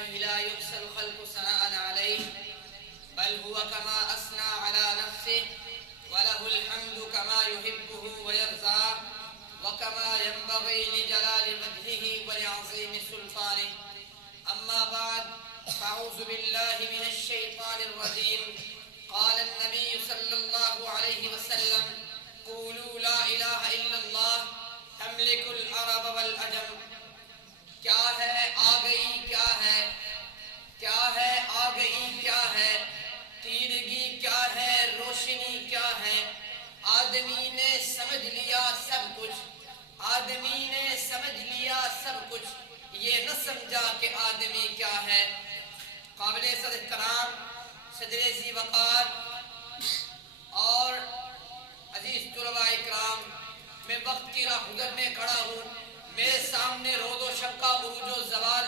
لله لا يحصى الخلق ثناء عليه بل هو كما أثنى على نفسه وله الحمد كما يحبه ويرضى وكما ينبغي لجلال مجده ولعظيم سلطانه. أما بعد، فأعوذ بالله من الشيطان الرجيم. قال النبي صلى الله عليه وسلم: قولوا لا إله إلا الله تملك العرب والعجم. کیا ہے آ گئی کیا ہے، کیا ہے آ گئی کیا ہے، تیرگی کیا ہے، روشنی کیا ہے. آدمی نے سمجھ لیا سب کچھ، آدمی نے سمجھ لیا سب کچھ، یہ نہ سمجھا کہ آدمی کیا ہے. قابل صدر احترام صدر ذی وقار اور عزیز طلباء اکرام، میں وقت کی راہ گزرنے کھڑا ہوں. میرے سامنے روز و شب کا عروج و زوال،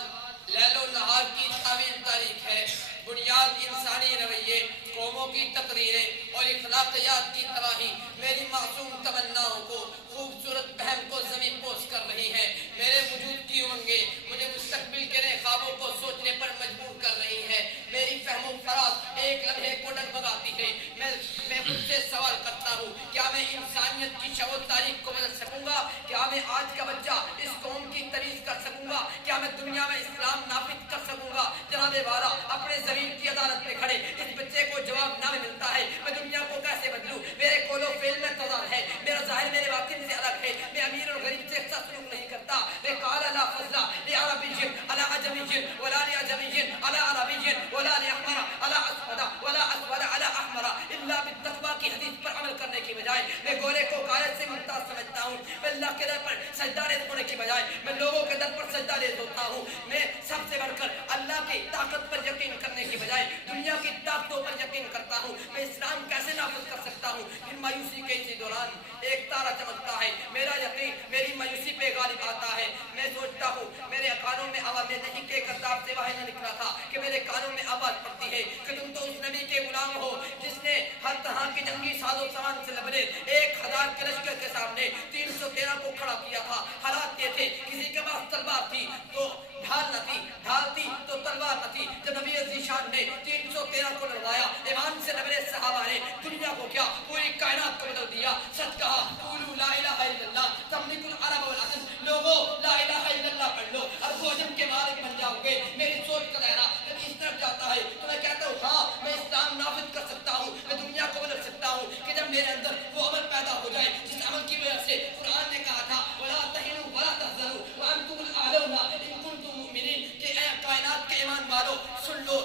لیل و نہار کی طویل تاریخ ہے. بنیاد انسانی رویے، قوموں کی تقریریں اور اخلاقیات کی تباہی میری معصوم تمناؤں کو، خوبصورت بہم کو زمین پوش کر رہی ہے. میرے وجود کی امنگیں مجھے مستقبل کے نئے خوابوں کو سوچنے پر مجبور کر رہی ہے. میری فہم و فراز ایک لمحے کو ڈگمگاتی ہے. میں خود سے سوال کرتا ہوں، کیا میں انسانیت کی شب و تاریخ کو بدل سکوں گا؟ کیا میں آج کا بچہ اس قوم کی تمیز کر سکوں گا؟ کیا میں دنیا میں اسلام نافذ کر سکوں گا؟ جناب والا، اپنے زمین کی عدالت میں کھڑے اس بچے کو جواب نہ ملتا ہے. میں دنیا کو کیسے بدلوں؟ میرے قول و فعل میں تضاد ہے، میرا ظاہر میرے باطن سے الگ ہے. میں امیر اور غریب سے ایسا سلوک نہیں کرتا. میں قال لا فضل لعربی علی عجمی ولا لعجمی علی عربی ولا لاحمر علی اسود ولا اسود علی احمر الا بالتقوی کی حدیث پر عمل کرنے کی بجائے میں گورے کو کالے سے ممتاز سمجھتا ہوں. میں اللہ کے در پر سجدہ ریز ہونے کی بجائے میں لوگوں کے در پر سجدہ ریز ہوتا ہوں. میں سب سے بڑھ کر اللہ کی طاقت پر یقین کرنے کی بجائے دنیا کی طاقتوں پر یقین کرتا ہوں. میں اسلام کیسے نافذ کر سکتا ہوں؟ پھر مایوسی کے اسی دوران ایک تارا چمکتا ہے. میرا یقین میری مایوسی پہ غالب آتا ہے. میں سوچتا ہوں میرے کانوں میں آواز نہیں کہ کتاب سے باہر نہ نکلا تھا کہ میرے کانوں میں آواز پڑتی ہے کہ تم تو اس نبی کے غلام ہو جس نے ہر طرح کی جنگی ساز و سامان سے لبریز 1000 کے لشکر کے سامنے 313 کو کھڑا کیا تھا. حالات یہ تھے، کسی کے پاس تلوار تھی تو ڈھال نہ تھی، ڈھال تھی تو تلوار نہ تھی. جب نبی ذیشان نے 313 کو لڑوایا، ایمان سے لبریز صحابہ نے دنیا کو کیا پوری کائنات کو بدل دیا. سچ کہا، قولوا لا الہ الا اللہ تملک العرب والعجم. لوگوں لا الہ الا اللہ پڑھ لو، عرب و عجم کے مالک بن جاؤ گے. میری سوچ کا دائرہ جب اس طرف جاتا ہے تو میں کہتا ہوں ہاں میں اسلام نافذ کر سکتا ہوں، میں دنیا کو بدل سکتا ہوں. کہ جب میرے اندر وہ عمل پیدا ہو جائے جس عمل کی وجہ سے قرآن نے کہا تھا ولا تہنوا ولا تحزنوا وانتم الاعلون ان کنتم مؤمنین، کہ اے کائنات کے ایمان والو سن لو،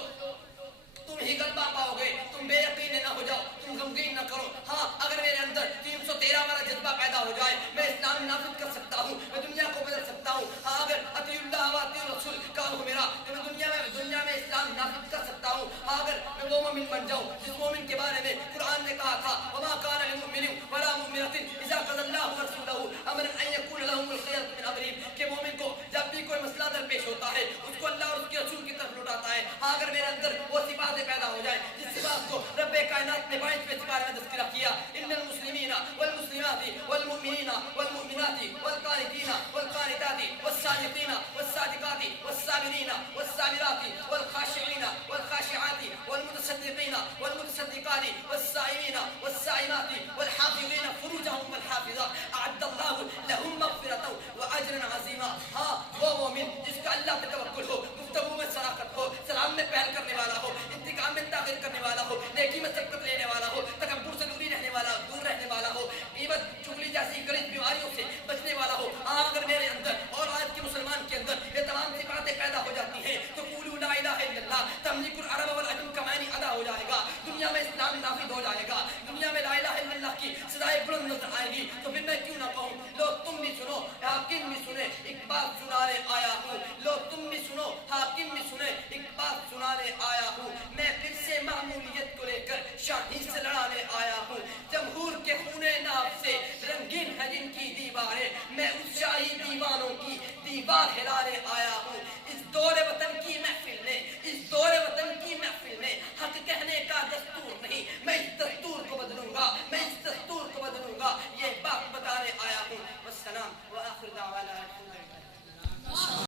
تم ہی غلبہ پاؤ گے. تم بے یقین نہ ہو جاؤ، تم غمگین نہ کرو. ہاں اگر میرے اندر 313 والا جذبہ پیدا ہو جائے میں اسلام نافذ کر سکتا ہوں، میں دنیا کو بدل سکتا ہوں. ہاں اگر اطیعوا اللہ و اطیعوا الرسول کہا ہو میرا تو میں دنیا میں اسلام نافذ کر سکتا ہوں. ہاں اگر میں وہ مومن بن جاؤں جس مومن کے بارے میں قرآن نے کہا تھا وما كان للمؤمن ولا مؤمنة اذا قضى الله ورسوله امرا ان يكون لهم الخيرة من امرهم، کہ مومن کو جب بھی کوئی مسئلہ درپیش ہوتا ہے اس کو اللہ اور اس کے رسول کی طرف لوٹاتا ہے. ہاں اگر میرے اندر وہ صفات پیدا ہو جائے جس صفات کو رب کائنات نے 22ویں سپارے میں تذکرہ کیا، ان المسلمین والمسلمات والمؤمنین والمؤمنات والقانتین والقانتات والصادقین والصادقات والصابرین والصابرات والخاشعین والخاشعات والمتصدقین والمتصدقات والصائمین والصائمات والحافظین فروجهم والحافظات اعد اللہ لهم مغفرۃ واجرا عظیما. ہاں وہ مومن جس کا اللہ پہ توکل ہو، گفتگو میں صداقت ہو، سلام میں پہل کرنے والا ہو، انتقام میں تاخیر کرنے والا ہو، نیکی میں سبقت لینے والا ہو، تکبر سے دور رہنے والا ہو، غیبت چغلی جیسی غلط بیماریوں سے بچنے والا ہو. ہاں اگر میرے اندر اور آج کے مسلمان کے اندر یہ تمام صفاتیں پیدا ہو جاتی ہیں تو قولوا لا الہ الا اللہ تملک العرب والعجم کا معنی ادا ہو جائے گا. دنیا میں اسلام نافذ ہو جائے گا، دنیا میں لا الہ الا اللہ کی صدائے بلند نظر آئے گی. تو پھر میں کیوں نہ کہوں لو تم بھی سنو حاکم بھی سنے ایک بات سنانے آیا ہوں. لو تم بھی سنو حاکم بھی سنے ایک بات سنانے آیا ہوں. میں پھر سے معمولیت کو لے کر شاہی سے لڑانے آیا ہوں. جمہور کے خونے ناف سے رنگین ہے جن کی دیواریں، میں اس شاہی دیوانوں کی دیوار ہلانے آیا ہوں. اس دور وطن کی محفل میں، اس دور وطن کی محفل میں حق کہنے کا دستور نہیں، میں اس دستور کو بدلوں گا، میں اس دستور کو بدلوں گا. یہ بات بتانے آیا ہوں. والسلام وآخر دعوانا